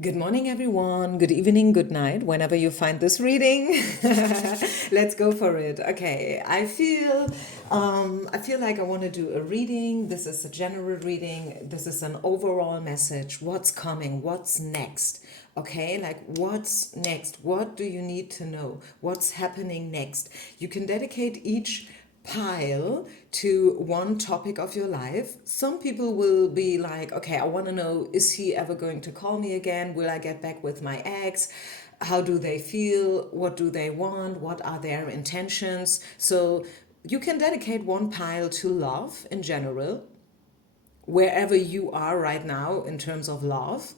Good morning, everyone. Good evening, good night, whenever you find this reading. Let's go for it. Okay, I feel like I want to do a reading. This is a general reading. This is an overall message. What's coming? What's next? Okay, like what's next? What do you need to know? What's happening next? You can dedicate each pile to one topic of your life. Some people will be like, okay, I want to know, is he ever going to call me again? Will I get back with my ex? How do they feel? What do they want? What are their intentions? So you can dedicate one pile to love in general, wherever you are right now in terms of love.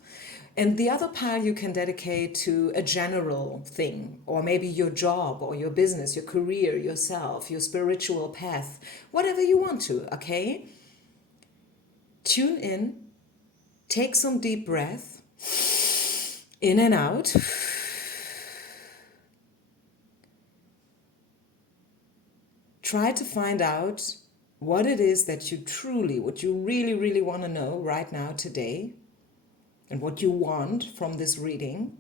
And the other pile you can dedicate to a general thing, or maybe your job or your business, your career, yourself, your spiritual path, whatever you want to, okay? Tune in, take some deep breath, in and out. Try to find out what it is that what you really, really want to know right now, today, and what you want from this reading.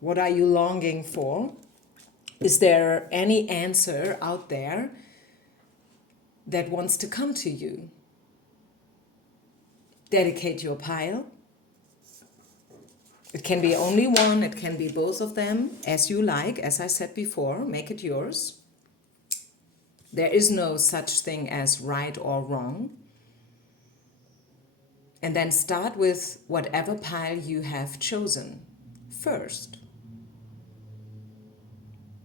What are you longing for? Is there any answer out there that wants to come to you? Dedicate your pile. It can be only one, it can be both of them, as you like. As I said before, make it yours. There is no such thing as right or wrong. And then start with whatever pile you have chosen first.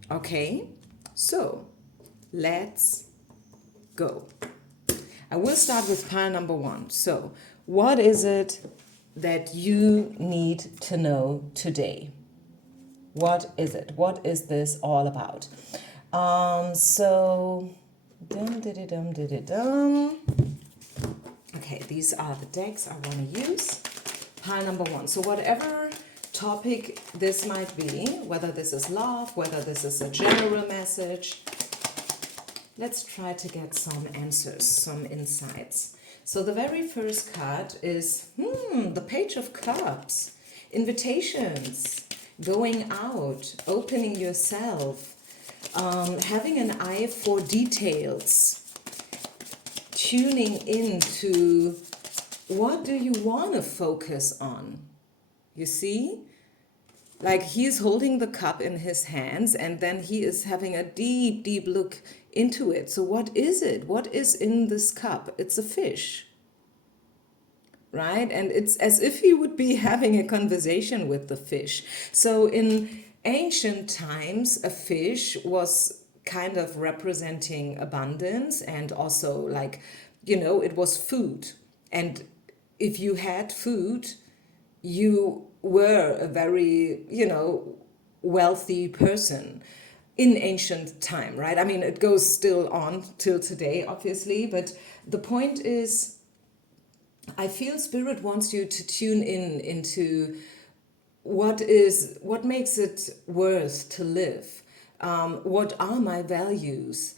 Okay, so let's go. I will start with pile number one. So, what is it that you need to know today? What is it? What is this all about? Okay, these are the decks I want to use. Pile number one. So whatever topic this might be, whether this is love, whether this is a general message, let's try to get some answers, some insights. So the very first card is the Page of Cups. Invitations, going out, opening yourself, having an eye for details, tuning into what do you want to focus on. You see? Like he's holding the cup in his hands and then he is having a deep, deep look into it. So what is it? What is in this cup? It's a fish, right? And it's as if he would be having a conversation with the fish. So in ancient times, a fish was kind of representing abundance and also like, it was food. And if you had food, you were a very, wealthy person in ancient time, right? I mean, it goes still on till today, obviously, but the point is, I feel Spirit wants you to tune in into what makes it worth to live. What are my values?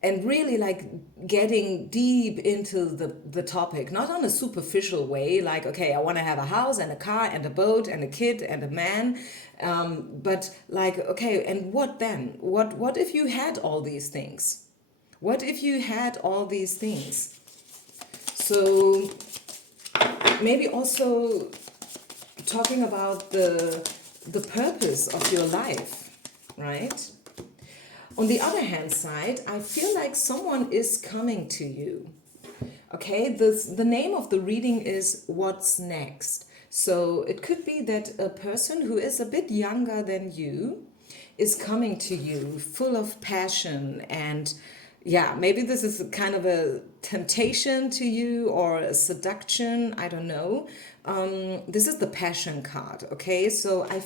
And really like getting deep into the topic, not on a superficial way, like, okay, I want to have a house and a car and a boat and a kid and a man. But like, okay, and what then? What if you had all these things? What if you had all these things? So maybe also talking about the purpose of your life, right? On the other hand side, I feel like someone is coming to you. Okay, the name of the reading is What's Next. So it could be that a person who is a bit younger than you is coming to you full of passion and yeah, maybe this is kind of a temptation to you or a seduction, I don't know. This is the passion card, okay? So I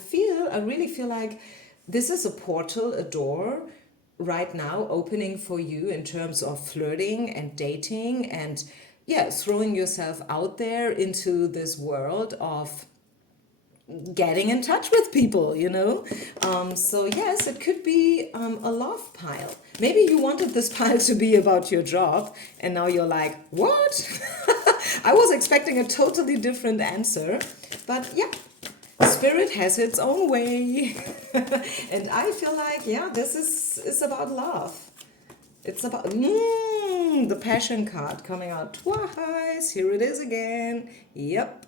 really feel like this is a portal, a door right now opening for you in terms of flirting and dating and yeah, throwing yourself out there into this world of getting in touch with people. So yes, it could be a love pile. Maybe you wanted this pile to be about your job and now you're like, what? I was expecting a totally different answer, but yeah, Spirit has its own way. And I feel like, yeah, this is about love. It's about the passion card coming out twice. Here it is again. Yep.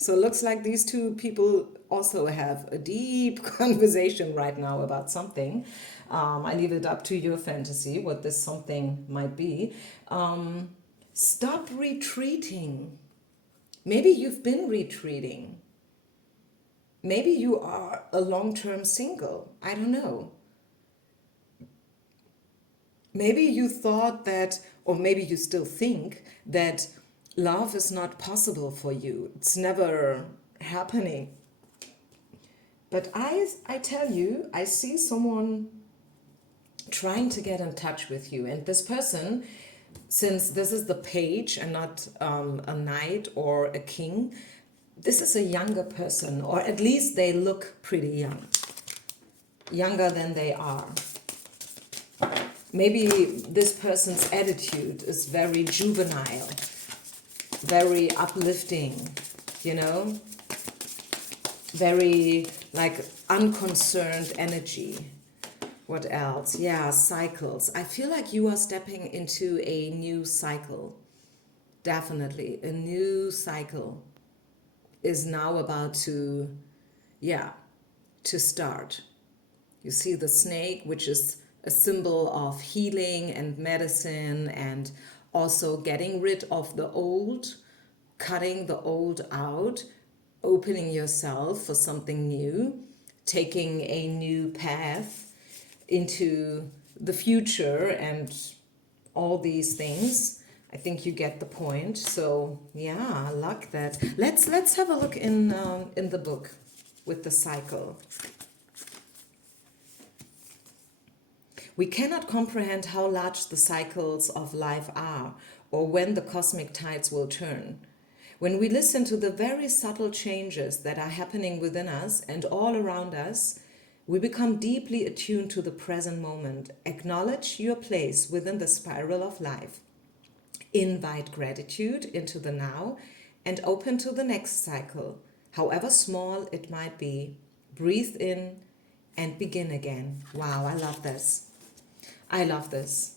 So it looks like these two people also have a deep conversation right now about something. I leave it up to your fantasy what this something might be. Stop retreating. Maybe you've been retreating. Maybe you are a long-term single. I don't know. Maybe you thought that, or maybe you still think that love is not possible for you. It's never happening. But I tell you, I see someone trying to get in touch with you. And this person, since this is the page and not a knight or a king, this is a younger person, or at least they look pretty young. Younger than they are. Maybe this person's attitude is very juvenile, very uplifting, you know, very like unconcerned energy. What else? Yeah, cycles. I feel like you are stepping into a new cycle. Definitely. A new cycle is now about to, yeah, to start. You see the snake, which is a symbol of healing and medicine, and also getting rid of the old, cutting the old out, opening yourself for something new, taking a new path into the future and all these things. I think you get the point. So yeah, I like that. Let's have a look in the book with the cycle. We cannot comprehend how large the cycles of life are, or when the cosmic tides will turn. When we listen to the very subtle changes that are happening within us and all around us, we become deeply attuned to the present moment. Acknowledge your place within the spiral of life. Invite gratitude into the now and open to the next cycle, however small it might be. Breathe in and begin again. Wow, I love this. I love this.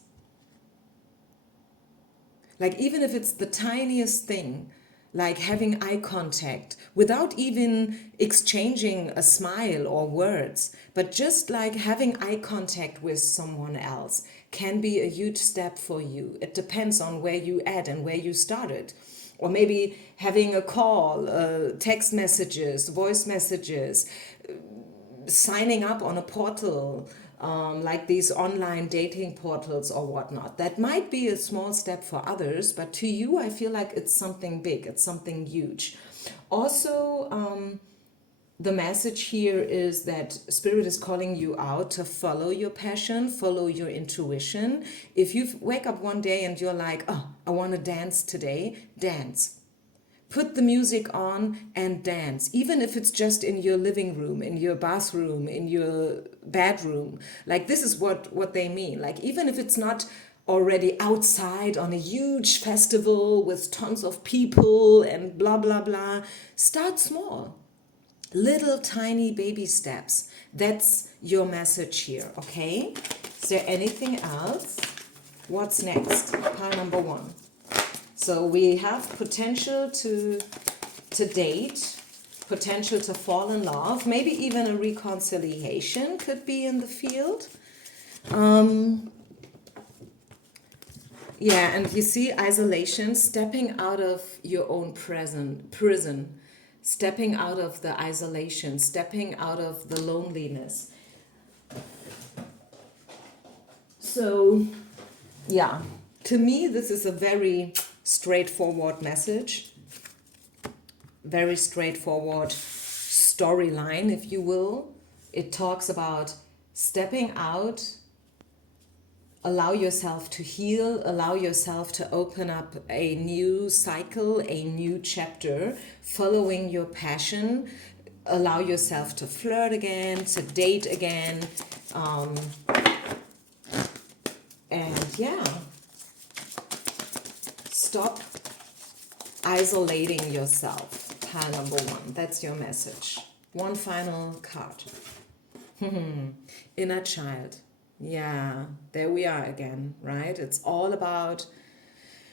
Like, even if it's the tiniest thing, like having eye contact without even exchanging a smile or words, but just like having eye contact with someone else can be a huge step for you. It depends on where you at and where you started. Or maybe having a call, text messages, voice messages, signing up on a portal, like these online dating portals or whatnot. That might be a small step for others, but to you, I feel like it's something big, it's something huge. Also, the message here is that Spirit is calling you out to follow your passion, follow your intuition. If you wake up one day and you're like, oh, I want to dance today, dance. Put the music on and dance, even if it's just in your living room, in your bathroom, in your bedroom. Like, this is what they mean. Like, even if it's not already outside on a huge festival with tons of people and blah, blah, blah, start small. Little tiny baby steps. That's your message here, okay? Is there anything else? What's next? Pile number 1. So we have potential to date, potential to fall in love, maybe even a reconciliation could be in the field. Yeah, and you see isolation, stepping out of your own prison, stepping out of the isolation, stepping out of the loneliness. So, yeah, to me, this is a very straightforward message, very straightforward storyline, if you will. It talks about stepping out, allow yourself to heal, allow yourself to open up a new cycle, a new chapter, following your passion, allow yourself to flirt again, to date again, and yeah, stop isolating yourself. Pile number 1. That's your message. One final card. Inner child. Yeah, there we are again, right? It's all about,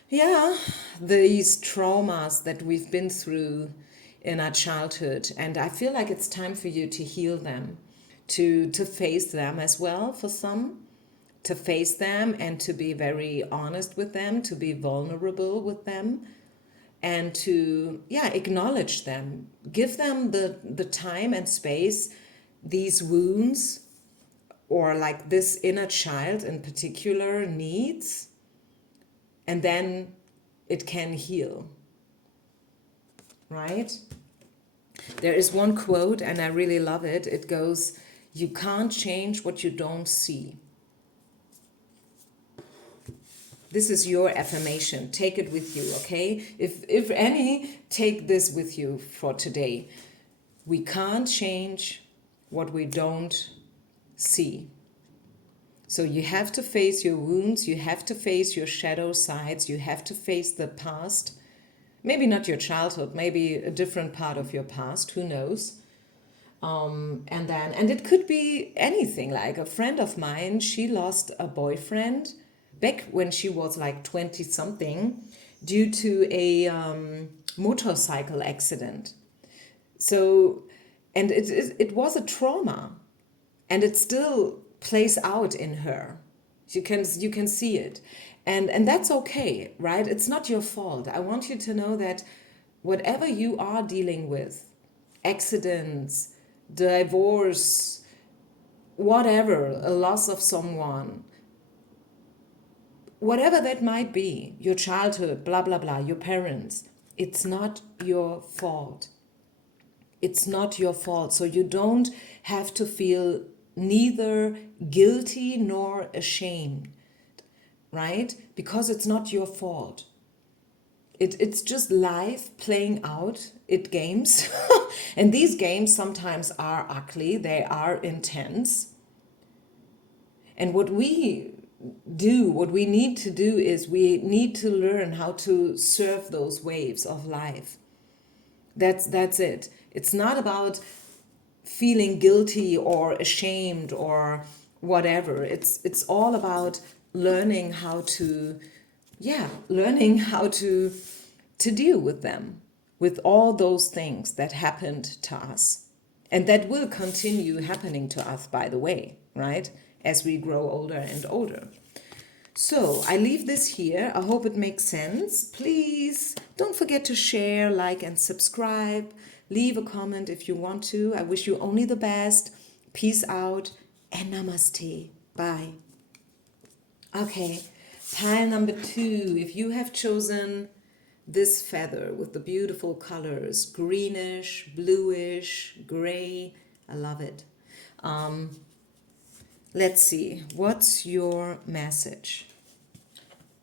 these traumas that we've been through in our childhood. And I feel like it's time for you to heal them, to face them as well for some, to face them and to be very honest with them, to be vulnerable with them, and to, acknowledge them. Give them the time and space these wounds, or like this inner child in particular, needs, and then it can heal, right? There is one quote, and I really love it. It goes, "You can't change what you don't see." This is your affirmation. Take it with you, okay? If any, take this with you for today. We can't change what we don't see. So you have to face your wounds, you have to face your shadow sides, you have to face the past. Maybe not your childhood, maybe a different part of your past, who knows? And it could be anything. Like a friend of mine, she lost a boyfriend back when she was like 20 something due to a motorcycle accident. So, and it was a trauma, and it still plays out in her. You can see it, and that's okay, right? It's not your fault. I want you to know that whatever you are dealing with, accidents, divorce, whatever, a loss of someone, whatever that might be, your childhood, blah blah blah, your parents, it's not your fault. It's not your fault. So you don't have to feel neither guilty nor ashamed, right? Because it's not your fault. It's just life playing out its games. And these games sometimes are ugly, they are intense. And what we need to do is we need to learn how to surf those waves of life. That's it. It's not about feeling guilty or ashamed or whatever. It's all about learning how to deal with them, with all those things that happened to us, and that will continue happening to us, by the way, right, as we grow older and older. So I leave this here. I hope it makes sense. Please don't forget to share, like, and subscribe. Leave a comment if you want to. I wish you only the best. Peace out and namaste. Bye. Okay, pile number 2. If you have chosen this feather with the beautiful colors, greenish, bluish, gray, I love it. Let's see, what's your message?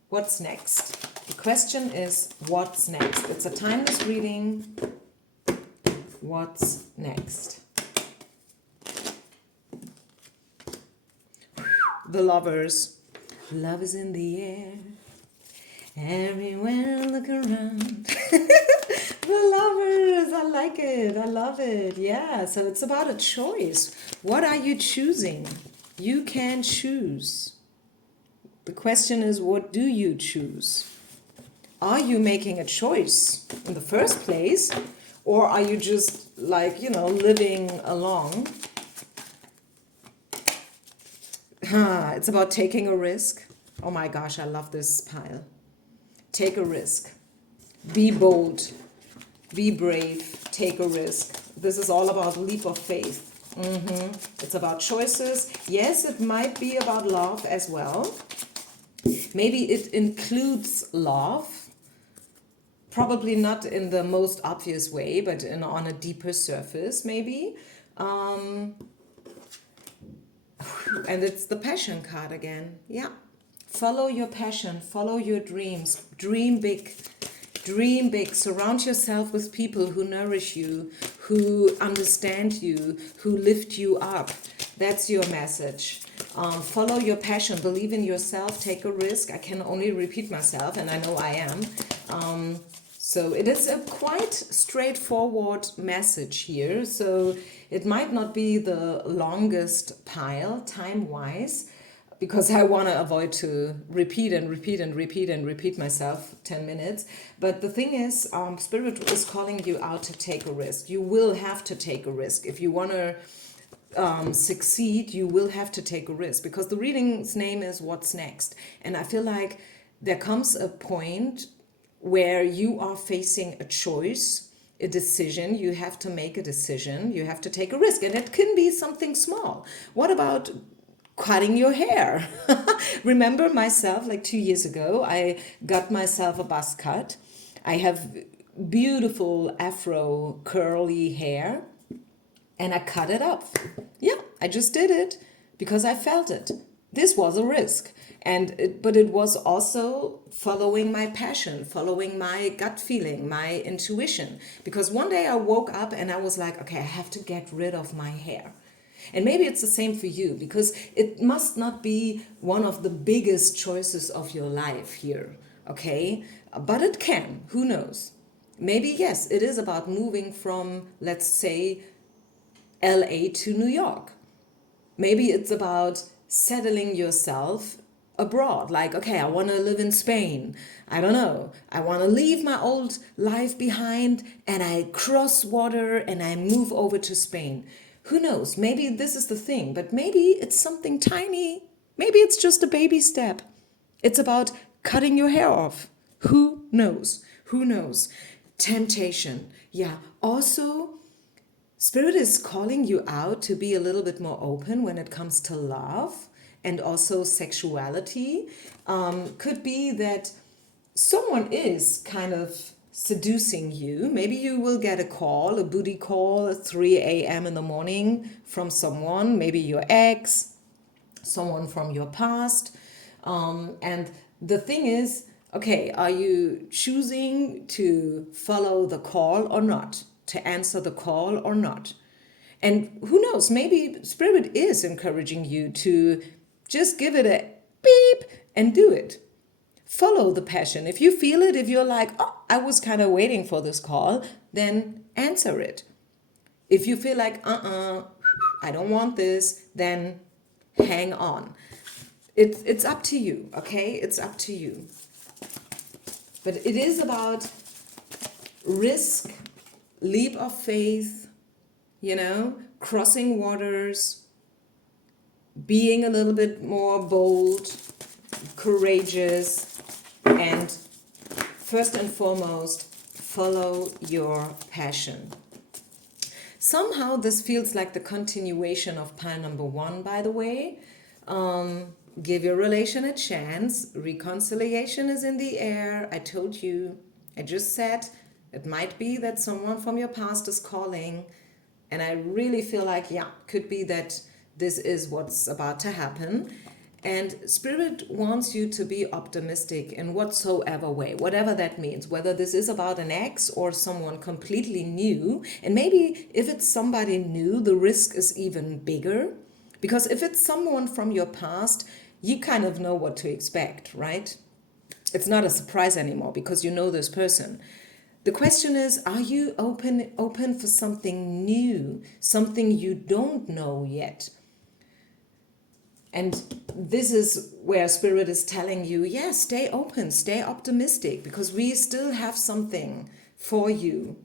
What's next? The question is, what's next? It's a timeless reading. What's next? The Lovers. Love is in the air. Everywhere I look around. The Lovers. I like it. I love it. Yeah. So it's about a choice. What are you choosing? You can choose. The question is, what do you choose? Are you making a choice in the first place? Or are you just like, living along? It's about taking a risk. Oh my gosh, I love this pile. Take a risk. Be bold. Be brave. Take a risk. This is all about leap of faith. It's about choices. Yes, it might be about love as well. Maybe it includes love. Probably not in the most obvious way, but on a deeper surface, maybe. And it's the passion card again. Yeah. Follow your passion. Follow your dreams. Dream big. Dream big. Surround yourself with people who nourish you, who understand you, who lift you up. That's your message. Follow your passion, believe in yourself, take a risk. I can only repeat myself, and I know I am. So it is a quite straightforward message here. So it might not be the longest pile time-wise, because I want to avoid to repeat and repeat and repeat and repeat myself 10 minutes. But the thing is, Spirit is calling you out to take a risk. You will have to take a risk. If you want to succeed, you will have to take a risk, because the reading's name is What's Next. And I feel like there comes a point where you are facing a choice, a decision. You have to make a decision. You have to take a risk. And it can be something small. What about cutting your hair? Remember myself, like 2 years ago, I got myself a buzz cut. I have beautiful afro curly hair, and I cut it up. Yeah, I just did it because I felt it. This was a risk. But it was also following my passion, following my gut feeling, my intuition. Because one day I woke up and I was like, okay, I have to get rid of my hair. And maybe it's the same for you, because it must not be one of the biggest choices of your life here, okay? But it can, who knows? Maybe, yes, it is about moving from, let's say, LA to New York. Maybe it's about settling yourself abroad. Like, okay, I want to live in Spain. I don't know. I want to leave my old life behind and I cross water and I move over to Spain. Who knows? Maybe this is the thing, but maybe it's something tiny. Maybe it's just a baby step. It's about cutting your hair off. Who knows? Who knows? Temptation. Yeah. Also, Spirit is calling you out to be a little bit more open when it comes to love and also sexuality. Could be that someone is kind of seducing you. Maybe you will get a call, a booty call at 3 a.m. in the morning from someone, maybe your ex, someone from your past. And the thing is, okay, are you choosing to follow the call or not? To answer the call or not? And who knows, maybe Spirit is encouraging you to just give it a beep and do it. Follow the passion. If you feel it, if you're like, oh, I was kind of waiting for this call, then answer it. If you feel like, I don't want this, then hang on. It's up to you, okay? It's up to you. But it is about risk, leap of faith, crossing waters, being a little bit more bold, courageous, and first and foremost, follow your passion. Somehow this feels like the continuation of pile number 1, by the way. Give your relation a chance. Reconciliation is in the air. I told you. I just said it might be that someone from your past is calling. And I really feel like, could be that this is what's about to happen. And Spirit wants you to be optimistic in whatsoever way, whatever that means, whether this is about an ex or someone completely new. And maybe if it's somebody new, the risk is even bigger. Because if it's someone from your past, you kind of know what to expect, right? It's not a surprise anymore because you know this person. The question is, are you open for something new, something you don't know yet? And this is where Spirit is telling you, stay open, stay optimistic, because we still have something for you.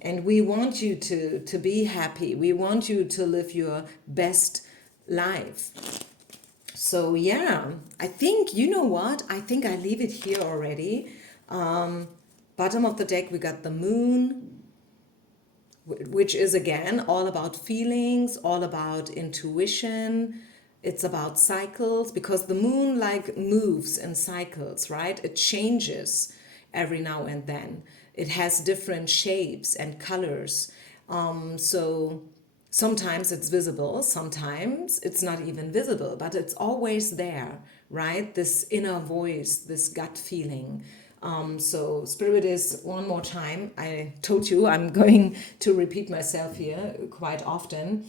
And we want you to be happy. We want you to live your best life. So I think, you know what? I think I leave it here already. Bottom of the deck, we got the moon, which is again all about feelings, all about intuition. It's about cycles, because the moon moves in cycles, right? It changes every now and then. It has different shapes and colors. So sometimes it's visible, sometimes it's not even visible, but it's always there, right? This inner voice, this gut feeling. So Spirit is, one more time, I told you I'm going to repeat myself here quite often.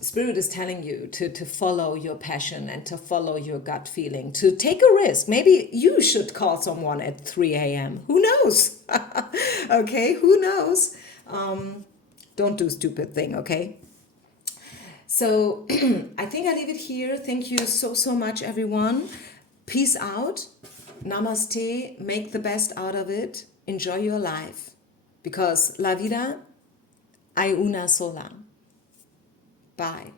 Spirit is telling you to follow your passion and to follow your gut feeling, to take a risk. Maybe you should call someone at 3 a.m. Who knows? Okay, who knows? Don't do stupid thing, okay? So I think I leave it here. Thank you so much, everyone. Peace out. Namaste. Make the best out of it. Enjoy your life. Because la vida hay una sola. Bye.